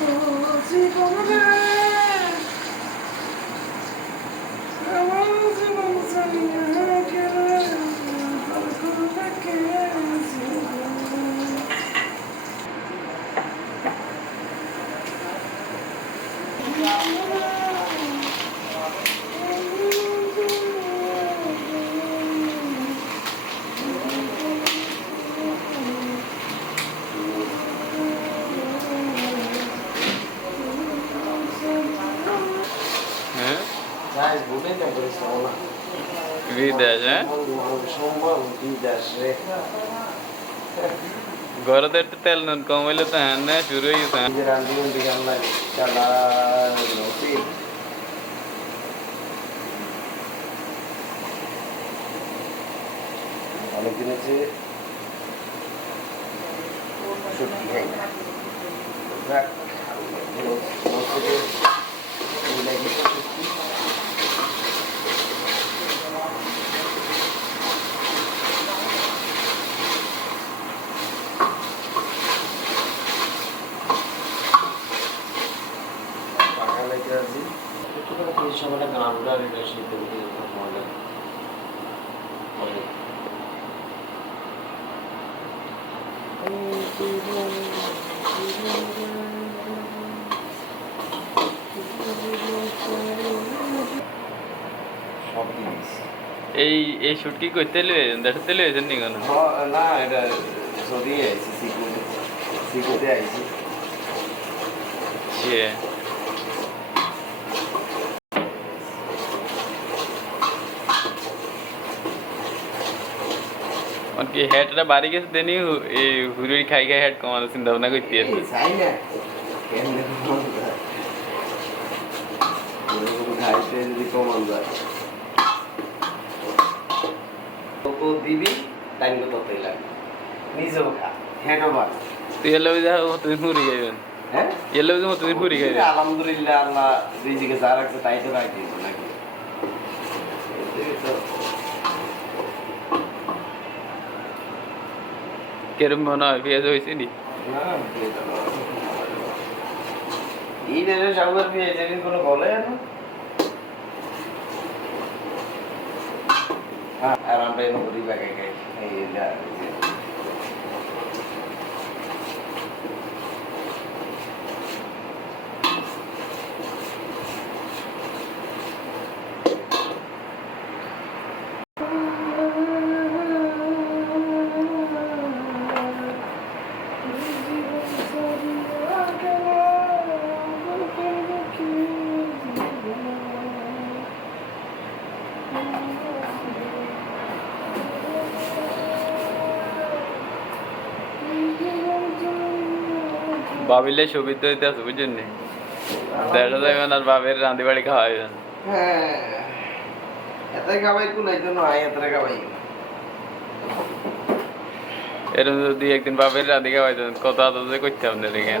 閉じ込める শুরু হয়ে গেছে নিজের আন্টি উন্টি গান লাগে চালা নতি অনেকদিন হচ্ছে সত্যি খাই না এই গানটা রেখে উঠে মজা এই এই শুট কি করতে লইছেন দেখাতে লইছেন নি কেন না এটা সরি আইছি সিকুতে সিকুতে আইছি সে কি হেডটা বাড়ি গেছে দেনি এই হুড়ি খাই খাই হেড কমানোর চিন্তা ভাবনা করতে আছে। কেমনে কমান কমান দিবি টাইম তো ততই লাগবে। নিজেও খা তুই এলে যা তুমি হুড়ি খাইবেন। হ্যাঁ? এলে আলহামদুলিল্লাহ আল্লাহ রিজিকে যা রাখছে তাই তো রাখি নাকি? এটাই কেরম মনে হয় পেঁয়াজ হয়েছে নি? হ্যাঁ আর আমরা এনে ঘুরি বাগে খাই এই যা এই যে। বাবিলে সুবিধা হইতে আছে বুঝছেন নি দেখা যায় আর বাবের রাঁধি বাড়ি খাওয়া হ্যাঁ আই খাবাই এরকম যদি একদিন বাবের রাঁধি খাওয়াই কত আদর করতে আপনার এখানে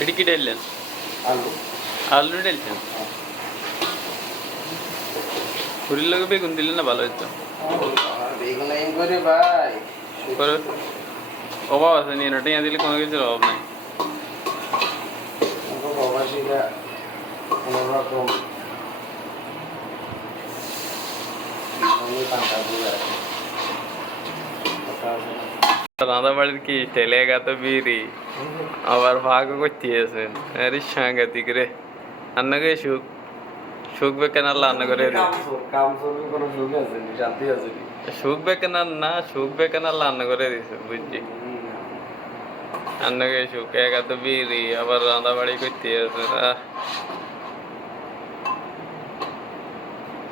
এটি কি ডাইলেন আলু আলু ডাইলছেন পুরীর লগে বেগুন দিলে না ভালো হইতো বেগুন করে ভাই অভাব আছে নি এটা দিলে কোনো কিছুর অভাব নাই প্রবাসীরা কোনোরকম পান্তা দিয়ে না? রাঁধা বাড়ির কি ঠেলে গাত বিড়ি আবার ভাগও করতে আছেন আরে সাংঘাতিক রে আন্নাকে সুখ সুখ বেকেন আল্লাহ আন্না করে রে কাম চোর, কাম চোরের কোনো সুখ আছে নি, শান্তি আছে নি? সুখ বেকেন আর না সুখ বেকেন আল্লাহ আন্না করে দিছে বুঝছি আন্নাকে সুখ একাত বিড়ি আবার রাঁধা বাড়ি করতে আছেন আহ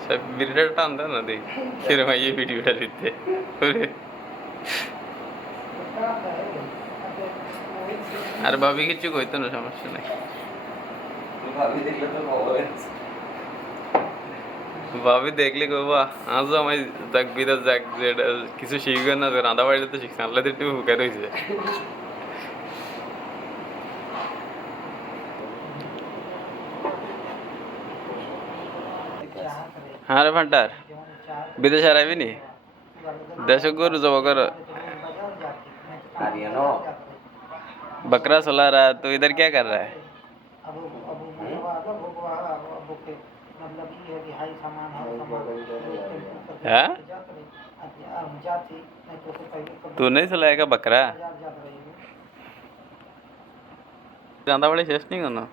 সব বিড়িটা টান দেয় না দেখ কিরম এই ভিডিওটা দিতে ওরে আর ভাবি কিছু কইতো না সমস্যা নাই। ভাবি দেখলে কবা আজ আমায় যাক বিদাস যাক যেটা কিছু শিখবে না যে রাঁধা বাড়িতে তো শিখছে আল্লাহ একটু হুকা রয়েছে হ্যাঁ রে ভান্টার বিদেশ আর আইবি নি? দেশ গরু জব কর आर्यनो बकरा सुला रहा है तो इधर क्या कर रहा है अब अब मतलब अब के मतलब ये है कि हाई सामान है सामान हाँ? हम जाते नहीं तो फिर पहले तू नहीं सुलाएगा बकरा बाजार जाते रहेंगे রাঁধা বাড়ি শেষ নেই কোনো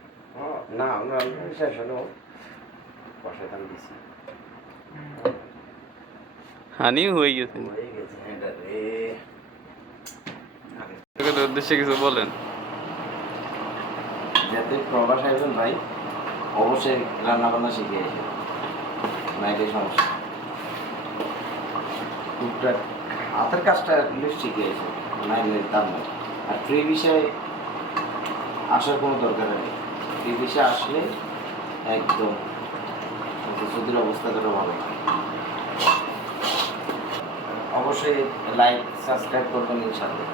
না আমরা শেষ হলো বসে থাকি দিছি হানিও হয়ে গেছে হয়ে গেছে এটা রে তোকে উদ্দেশ্যে কিছু বলেন। যাতে প্রবাস একজন ভাই, অবশ্যই রান্না বান্না শিখে এসে না সমস্যা। টুকটাক হাতের কাজটা শিখে এসে না তার নয় আর ফ্রি বিষয়ে আসার কোনো দরকার নেই। ফ্রি বিষয়ে আসলে একদম সুদের অবস্থা ধরো ভালো। অবশ্যই লাইক সাবস্ক্রাইব করবেন ইনশাল্লাহ